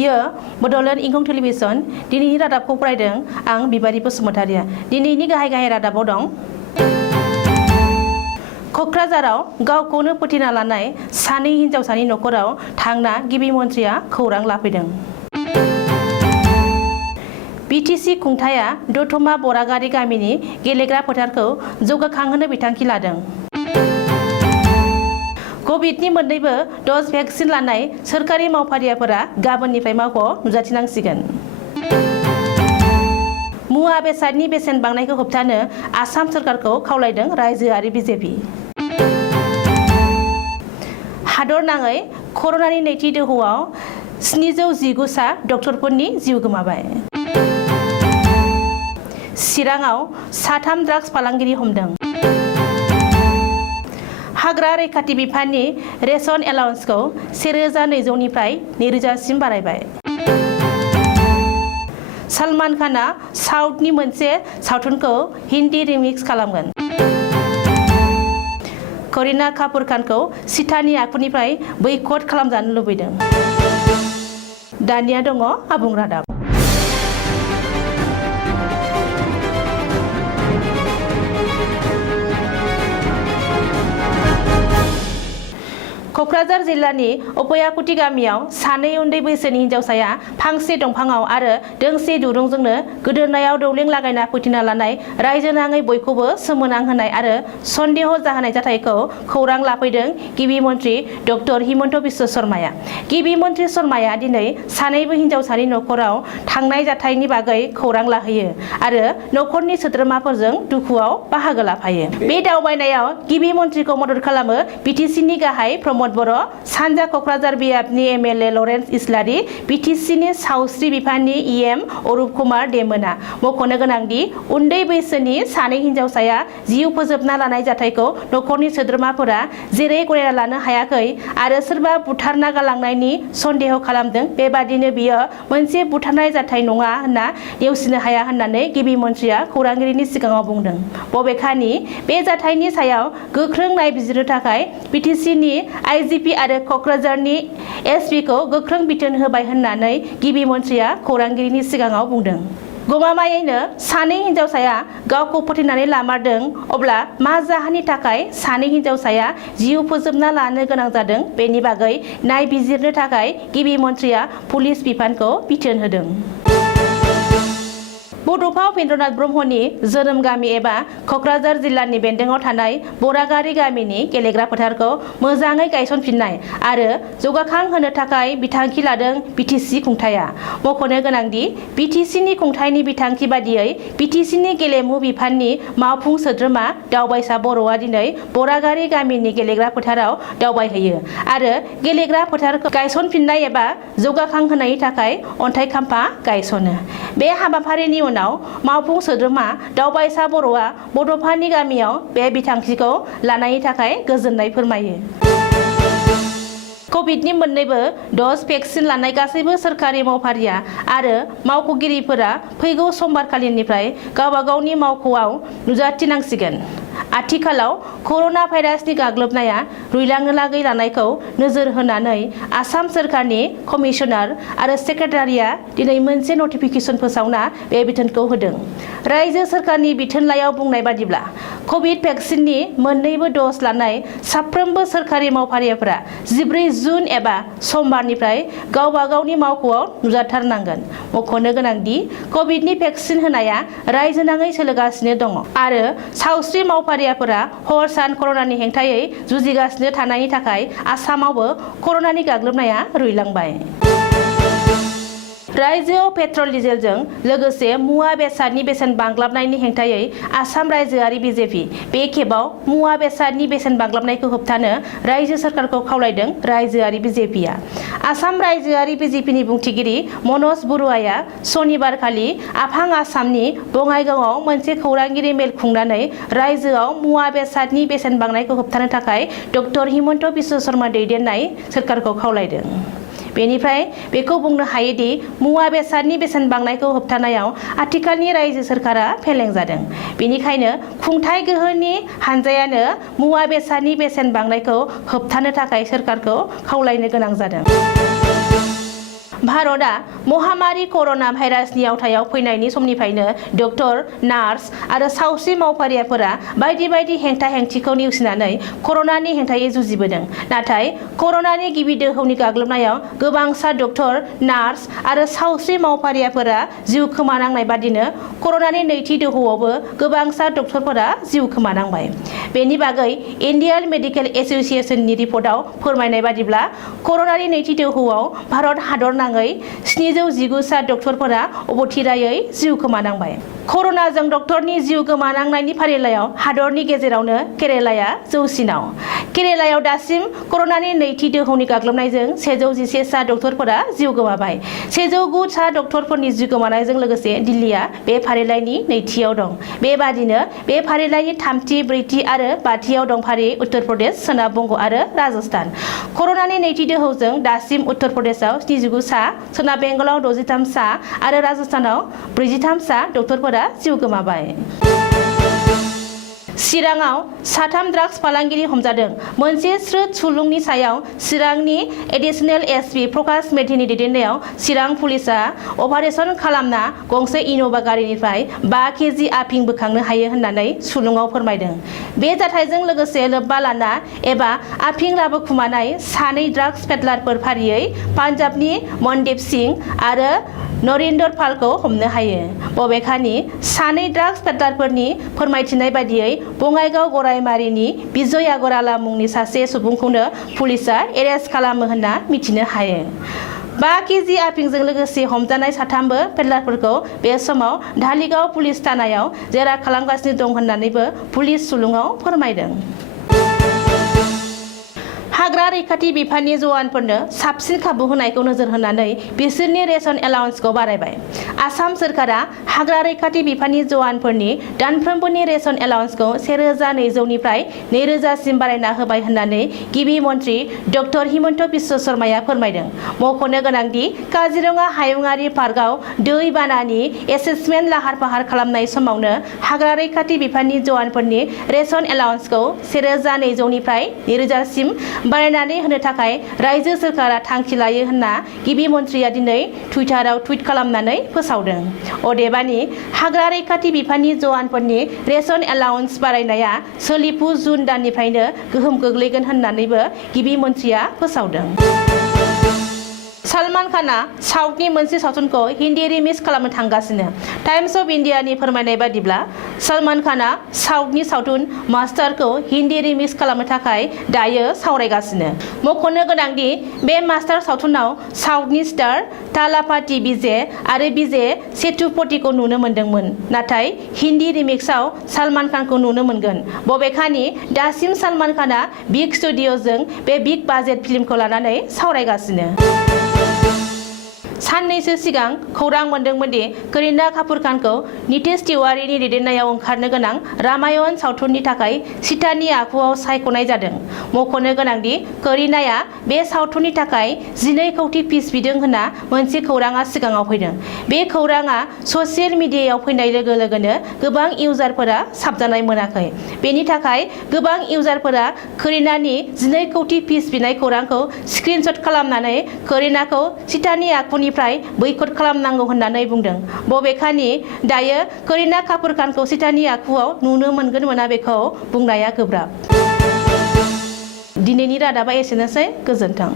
बियो बड'लेण्ड इंखं टेलिभिजन दिनैनि रादाबखौ फरायदों आं बिबारि बसुमतारिया। दिनैनि गाहाय रादाबाव दं। क'क्राझाराव गावखौनो फोथैना लानाय सानै हिनजावसानि न'खराव थांना गिबि मन्थ्रिया खौरां लाफैदों। बिटिसि खुंथाया दतमा बरागारि गामिनि गेलेग्रा फोथारखौ जौगाखांहोनो बिथांखि लादों। कभिडनि मोन्नैबो डज भेक्सिन लानाय सोरखारि मावफारियाफोरा गाबोननिफ्राय मावख'आव नुजाथिनांसिगोन। मुवा बेसादनि बेसेन बांनायखौ होबथानो आसाम सोरखारखौ खावलायदों रायजोआरि बिजेपि। हादरनाङै कर'नानि नैथि दोहौआव 719 सा डक्टरफोरनि जिउ गोमाबाय। चिराङाव साथाम ड्राग्स फालांगिरि हमदों। हाग्रा रैखाथि बिफाननि रेशन एलाउन्सखौ 1200 निफ्राय 2000 सिम बारायबाय। सलमान खानआ साउथनि मोनसे सावथुनखौ हिन्दी रिमिक्स खालामगोन। करिना कापुर खानखौ सीतानि आखुनिफ्राय बैकट खालामजानो लुबैदों। दानिया दङ आबुं रादाब। क'क्राझार जिल्लानि अपयाकुति गामियाव सानै उन्दै बैसोनि हिनजावसाया फांसे दंफाङाव आरो दोंसे दुरुंजोंनो गोदोनायाव दौलें लागायना फोथैना लानाय रायजोनाङै बयखौबो सोमोनांहोनाय आरो सन्देह जाहोनाय जाथायखौ खौरां लाफैदों गिबि मन्थ्रि डक्टर हिमन्त बिश्व शर्माया। गिबि मन्थ्रि शर्माया दिनै सानैबो हिनजावसानि न'खराव थांनाय जाथायनि बागै खौरां लाहैयो आरो न'खरनि सोद्रोमाफोरजों दुखुआव बाहागो लाफायो। बे दावबायनायाव गिबि मन्थ्रिखौ मदद खालामो बिटिसिनि गाहाय प्रमद बर', सानजा क'क्राझार बियाबनि एमएलए लरेन्स इस्लारि, बिटिसिनि सावस्रि बिफाननि इएम अरुप कुमार देमोना। मख'नो गोनांदि उन्दै बैसोनि सानै हिनजावसाया जिउ फोजोबना लानाय जाथायखौ न'खरनि सोद्रोमाफोरा जेरै गनायना लानो हायाखै आरो सोरबा बुथारना गालांनायनि सन्देह खालामदों, बेबादिनो बियो मोनसे बुथारनाय जाथाय नङा होनना नेवसिनो हाया होननानै गिबि मन्थ्रिया खौरांगिरिनि सिगाङाव बुंदों। बबेखानि बे जाथायनि सायाव गोख्रों नायबिजिरनो थाखाय बिटिसिनि आइजिपि आरो क'क्राझारनि एसपिखौ गोख्रों बिथोन होबाय होननानै गिबि मन्थ्रिया खौरांगिरिनि सिगाङाव बुंदों। गमामायैनो सानै हिनजावसाया गावखौ फोथैनानै लामारदों, अब्ला मा जाहोननि थाखाय सानै हिनजावसाया जिउ फोजोबना लानो गोनां जादों बेनि बागै नायबिजिरनो थाखाय गिबि मन्थ्रिया पुलिस बिफानखौ बिथोन होदों। बड'फा उपेन्द्रनाथ ब्रह्मनि जोनोम गामि एबा क'क्राझार जिल्लानि बेन्दोङाव थानाय बरागारि गामिनि गेलेग्रा फोथारखौ मोजाङै गायसनफिननाय आरो जौगाखांहोनो थाखाय बिथांखि लादों बिटिसि खुंथाया। मख'नो गोनांदि बिटिसिनि खुंथायनि बिथांखि बादियै बिटिसिनि गेलेमु बिफाननि मावफुं सोद्रोमा दावबायसा बर'आ दिनै बरागारि गामिनि गेलेग्रा फोथाराव दावबायहैयो आरो गेलेग्रा फोथारखौ गायसनफिननाय एबा जौगाखांहोनायनि थाखाय अन्थाइ खाम्फा गायसनो। बे हाबाफारिनि उनाव मावफुं सोद्रोमा दावबायसा बर'आ बड'फानि गामियाव बे बिथांखिखौ लानायनि थाखाय गोजोननाय फोरमायो। कभिडनि मोन्नैबो डज भेक्सिन लानाय गासैबो सोरखारि मावफारिया आरो मावख'गिरिफोरा फैगौ समबारखालिनिफ्राय गावबा गावनि मावख'आव नुजाथिनांसिगोन। आथिखालाव कर'ना भाइरासनि गाग्लोबनाया रुइलाङोलागै लानायखौ नोजोर होनानै आसाम सोरखारनि कमिसनार आरो सेक्रेटारिया दिनै मोनसे नटिफिकेसन फोसावना बे बिथोनखौ होदों। रायजो सोरखारनि बिथोनलाइयाव बुंनाय बादिब्ला कभिड भेक्सिननि मोन्नैबो डज लानाय साफ्रोमबो सोरखारि मावफारियाफोरा 14 जुन एबा समबारनिफ्राय गावबा गावनि मावख'आव नुजाथारनांगोन। मख'नो गोनांदि कभिडनि भेक्सिन होनाया रायजोनाङै सोलिगासिनो दङ आरो सावस्रि मावफारियाफोरा हर सान कर'नानि हेंथायै जुजिगासिनो थानायनि थाखाय आसामावबो कर'नानि गाग्लोबनाया रुइलांबाय। रायजोआव पेट्रल डिजेलजों लोगोसे मुवा बेसादनि बेसेन बांग्लाबनायनि हेंथायै आसाम रायजोआरि बिजेपि बे खेबाव मुवा बेसादनि बेसेन बांग्लाबनायखौ होबथानो रायजो सोरखारखौ खावलायदों रायजोआरि बिजेपिआ। आसाम रायजोआरि बिजेपिनि बुंथिगिरि मनज बरुवाया सनिबारखालि आफां आसामनि बङाइगावआव मोनसे खौरांगिरि मेल खुंनानै रायजोआव मुवा बेसादनि बेसेन बांनायखौ होबथानो थाखाय डक्टर हिमन्त बिश्व शर्मा दैदेननाय सोरखारखौ खावलायदों। बेनिफ्राय बेखौ बुंनो हायोदि मुवा बेसादनि बेसेन बांनायखौ होबथानायाव आथिखालनि रायजो सोरखारा फेलें जादों। बेनिखायनो खुंथाय गोहोनि हानजायानो मुवा बेसादनि बेसेन बांनायखौ होबथानो थाखाय सोरखारखौ खावलायनो गोनां जादों। भारतआ महामारी कर'ना भाइरासनि आवथायाव फैनायनि समनिफ्रायनो डक्टर, नार्स आरो सावस्रि मावफारियाफोरा बायदि बायदि हेंथा हेंथिखौ नेवसिनानै कर'नानि हेंथायै जुजिबोदों। नाथाय कर'नानि गिबि दोहौनि गाग्लोबनायाव गोबांसा डक्टर, नार्स आरो सावस्रि मावफारियाफोरा जिउ खोमानांनाय बादिनो कर'नानि नैथि दोहौआवबो गोबांसा डक्टरफोरा जिउ खोमानांबाय। बेनि बागै इन्डियान मेडिकेल एस'सिएशननि रिपर्टआव फोरमायनाय बादिब्ला कर'नानि नैथि दोहौआव भारत हादरनाङै 719 सा डक्टरफोरा अबथिरायै जिउ खोमानांबाय। कर'नाजों डक्टरनि जिउ गोमानांनायनि फारिलाइयाव हादरनि गेजेरावनो केरेलाया जौसिनाव। केरेलायाव दासिम कर'नानि नैथि दोहौनि गाग्लोबनायजों 111 सा डक्टरफोरा जिउ गोमाबाय। 109 सा डक्टरफोरनि जिउ गोमानायजों लोगोसे दिल्लीया बे फारिलाइनि नैथियाव दं। बेबादिनो बे फारिलाइनि थामथि, ब्रैथि आरो बाथियाव दं फारियै उत्तर प्रदेश, सोनाब बंग आरो राजस्थान। कर'नानि नैथि दोहौजों दासिम उत्तर प्रदेशआव 79 सा, सोनाब बेंगलाव 63 सा आरो राजस्थानाव 43 सा डक्टरफोरा जिउ गोमाबाय। चिराङाव साथाम ड्राग्स फालांगिरि हमजादों। मोनसे स्रोद सुलुंनि सायाव चिरांनि एडिशनेल एसपि प्रकाश मेधिनि दैदेननायाव चिरां पुलिसआ अपारेशन खालामना गंसे इन'भा गारिनिफ्राय 5 केजि आफिं बोखांनो हायो होननानै सुलुङाव फोरमायदों। बे जाथायजों लोगोसे लोब्बा लाना एबा आफिं लाबोखुमानाय सानै ड्राग्स पेडलारफोर फारियै पान्जाबनि मनदीप सिंह आरो नरिन्दर पालखौ हमनो हायो। बबेखानि सानै ड्राग्स पेडलारफोरनि फोरमायथिनाय बादियै बङाइगाव गरायमारिनि बिजय आगरवाला मुंनि सासे सुबुंखौनो पुलिसआ एरेस्ट खालामो होनना मिथिनो हायो। 5 केजि आफिंजों लोगोसे हमजानाय साथामबो पेडलारफोरखौ बे समाव धालिगाव पुलिस थानायाव जेरा खालामगासिनो दं होननानैबो पुलिस सुलुङाव फोरमायदों। हाग्रा रैखाथि बिफाननि जवानफोरनो साबसिन खाबु होनायखौ नोजोर होनानै बिसोरनि रेशन एलाउन्सखौ बारायबाय। आसाम सोरखारा हाग्रा रैखाथि बिफाननि जवानफोरनि दानफ्रोमबोनि रेशन एलाउन्सखौ 1200 निफ्राय 2000 सिम बारायना होबाय होननानै गिबि मन्त्रि डक्टर हिमन्त बिश्व शर्माया फोरमायदों। मख'नो गोनांदि काजिरङा हायुङारि पार्कआव दै बानानि एसेसमेन्ट लाहार-फाहार खालामनाय समावनो हाग्रा रैखाथि बिफाननि जवानफोरनि रेशन एलाउन्सखौ 1200 निफ्राय 2000 सिम बारायनानै होनो थाखाय रायजो सोरखारा थांखि लायो होनना गिबि मन्थ्रिया दिनै टुइटाराव टुइट खालामनानै फोसावदों। अदेबानि हाग्रा रैखाथि बिफाननि जवानफोरनि रेशन एलाउन्स बारायनाया सोलिफु जुन दाननिफ्रायनो गोहोम गोग्लैगोन होननानैबो गिबि मन्थ्रिया फोसावदों। सलमान खानआ साउथनि मोनसे सावथुनखौ हिन्दी रिमिक्स खालामनो थांगासिनो। टाइम्स अफ इन्डियानि फोरमायनाय बादिब्ला सलमान खानआ साउथनि सावथुन मास्टारखौ हिन्दी रिमिक्स खालामनो थाखाय दायो सावरायगासिनो। मख'नो गोनांदि बे मास्टार सावथुनाव साउथनि स्टार थालापाति विजय आरो विजय सेतुपतिखौ नुनो मोन्दोंमोन, नाथाय हिन्दी रिमिक्सआव सलमान खानखौ नुनो मोनगोन। बबेखानि दासिम सलमान खानआ बिग स्टुडिअ'जों बे बिग बाजेट फिल्मखौ लानानै सावरायगासिनो। साननैसो सिगां खौरां मोन्दोंमोन दि करिना कापुर खानखौ नितेश तिवारीनि दैदेननायाव ओंखारनो गोनां रामायण सावथुननि थाखाय सीतानि आखुआव सायख'नाय जादों। मख'नो गोनांदि करिनाया बे सावथुननि थाखाय 12 कौटि फिस बिदों होनना मोनसे खौराङा सिगाङाव फैदों। बे खौराङा ससियेल मिडियायाव फैनाय लोगो लोगोनो गोबां इउजारफोरा साबजानाय मोनाखै। बेनि थाखाय गोबां इउजारफोरा करिनानि 12 कौटि फिस बिनाय खौरांखौ स्क्रिनशट खालामनानै करिनाखौ सीतानि आखुनिफ्राय बैकट खालामनांगौ होननानै बुंदों। बबेखानि दायो करिना कापुर खानखौ सीतानि आखुआव नुनो मोनगोन मोना बेखौ बुंनाया गोब्राब। दिनैनि रादाबा एसेनोसै। गोजोन्थों।